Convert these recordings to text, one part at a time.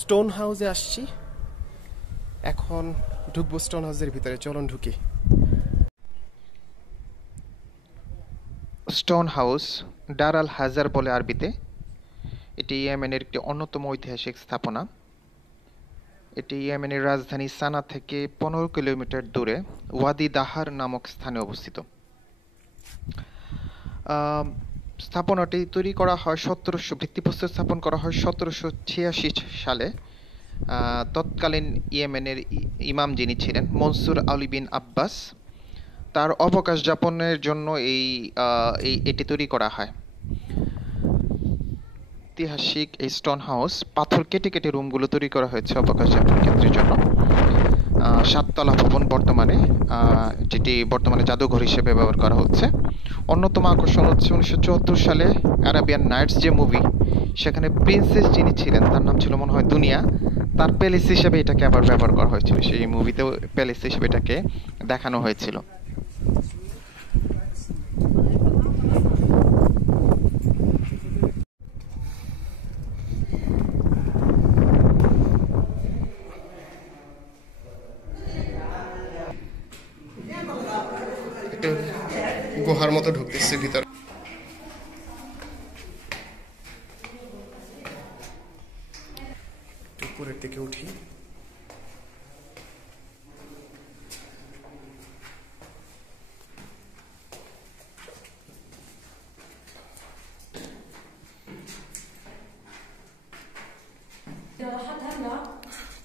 Stone হাউসে আসছি, এখন ঢুকবো স্টোন হাউসের ভিতরে। চলুন ঢুকি। স্টোন হাউস ডার আল হাজার বলে আরবিতে। এটি ইয়েমেনের একটি অন্যতম ঐতিহাসিক স্থাপনা। এটি ইয়েমেনের রাজধানী সানা থেকে 15 কিলোমিটার দূরে ওয়াদি দাহার নামক স্থানে অবস্থিত। স্থাপনাটি তৈরি করা হয় ভিত্তিপ্রস্তর স্থাপন করা হয় 1786 সালে। তৎকালীন ইয়েমেনের ইমাম যিনি ছিলেন মনসুর আলী বিন আব্বাস, তার অবকাশ যাপনের জন্য এটি তৈরি করা হয়। ঐতিহাসিক এই স্টোন হাউস পাথর কেটে কেটে রুমগুলো তৈরি করা হয়েছে অবকাশ যাপনের জন্য। 7 তলা ভবন যেটি বর্তমানে জাদুঘর হিসেবে ব্যবহার করা হচ্ছে। অন্যতম আকর্ষণ হচ্ছে 1974 সালে আরাবিয়ান নাইটস যে মুভি, সেখানে প্রিন্সেস যিনি ছিলেন তার নাম ছিল মনে হয় দুনিয়া, তার প্যালেস হিসেবে এটাকে আবার ব্যবহার করা হয়েছিল। সেই মুভিতেও প্যালেস হিসেবে এটাকে দেখানো হয়েছিল। গুহার মতো ঢুকতেছি ভিতর। উপরের দিকে উঠি।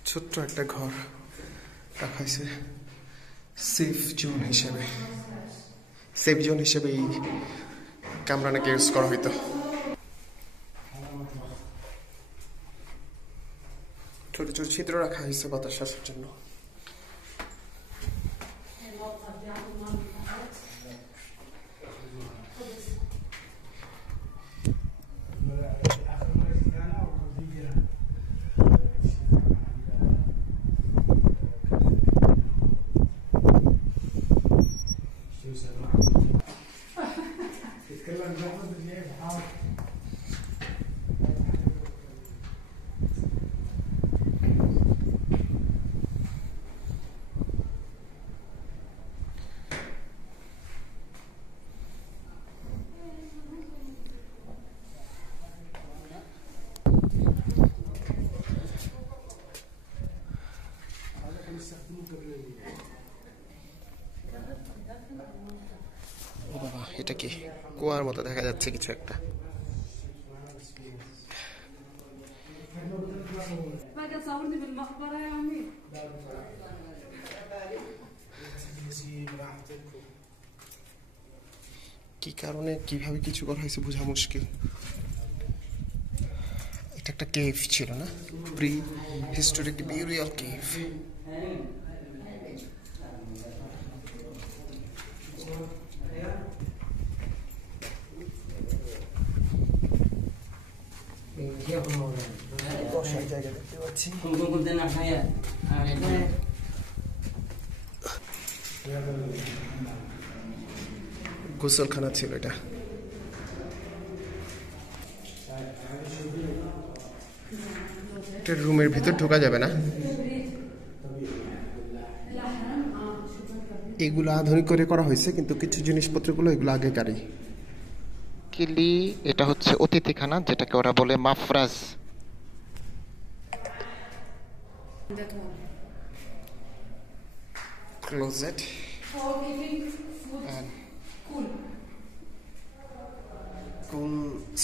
ছোট্ট একটা ঘর রাখা হয়েছে সেফ জোন হিসেবে এই কামরাটাকে ইউজ করা হইতো। ছোট ছোট ছিদ্র রাখা হয়েছে বাতাস আসার জন্য। এটা কি কুয়ার মতো দেখা যাচ্ছে কিছু একটা। কি কারণে কিভাবে কিছু করা হয়েছে বোঝা মুশকিল। এটা একটা কেভ ছিল না, প্রি হিস্টোরিক বিউরিয়াল কেভ। গোসলখানা ছিল এটা। রুমের ভিতর ঢোকা যাবে না। এগুলো আধুনিক করে করা হয়েছে, কিন্তু কিছু জিনিসপত্রগুলো এগুলো আগেকারই। এটা হচ্ছে অতিথিখানা, যেটাকে ওরা বলে মাফরাজ। Closet for keeping food cool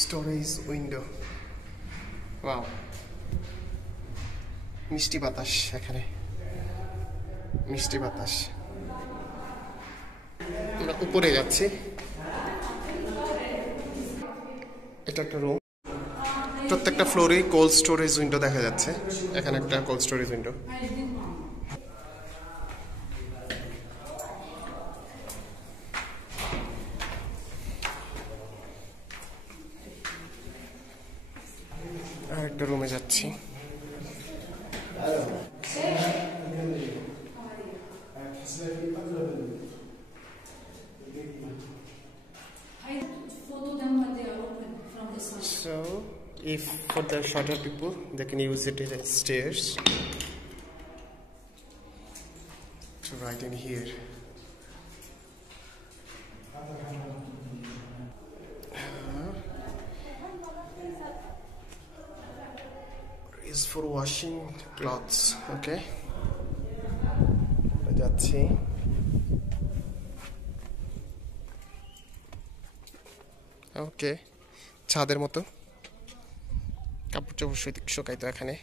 storage window. Wow, মিষ্টি বাতাস। এখানে মিষ্টি বাতাস। আমরা উপরে যাচ্ছি। এটা একটা রুম। প্রত্যেকটা ফ্লোরে কোল্ড স্টোরেজ উইন্ডো দেখা যাচ্ছে। এখানে একটা কোল্ড স্টোরেজ উইন্ডো। আর একটা রুমে যাচ্ছি। So if for the shorter people they can use it as stairs to ride in here. Is for washing clothes. Okay, যাচ্ছি। ওকে, ছাদের মতো কাপড় চোপড় শুকাইতো এখানে।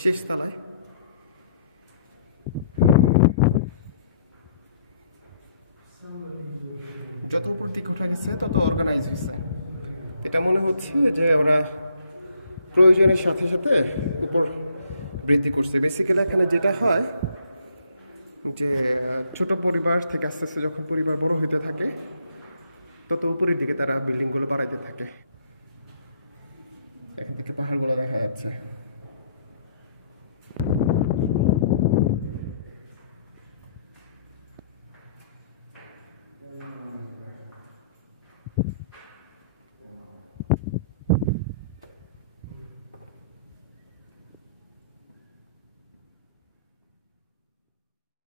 শেষ তলায় যত উপর দিকে ওঠা গেছে তত অর্গানাইজ হয়েছে। এটা মনে হচ্ছে যে ওরা প্রয়োজনের সাথে সাথে উপর বৃদ্ধি করছে। বেসিক্যালি এখানে যেটা হয় যে ছোট পরিবার থেকে আস্তে আস্তে যখন পরিবার বড় হইতে থাকে তত উপরের দিকে তারা বিল্ডিংগুলো বাড়াইতে থাকে। এখান থেকে পাহাড়গুলো দেখা যাচ্ছে।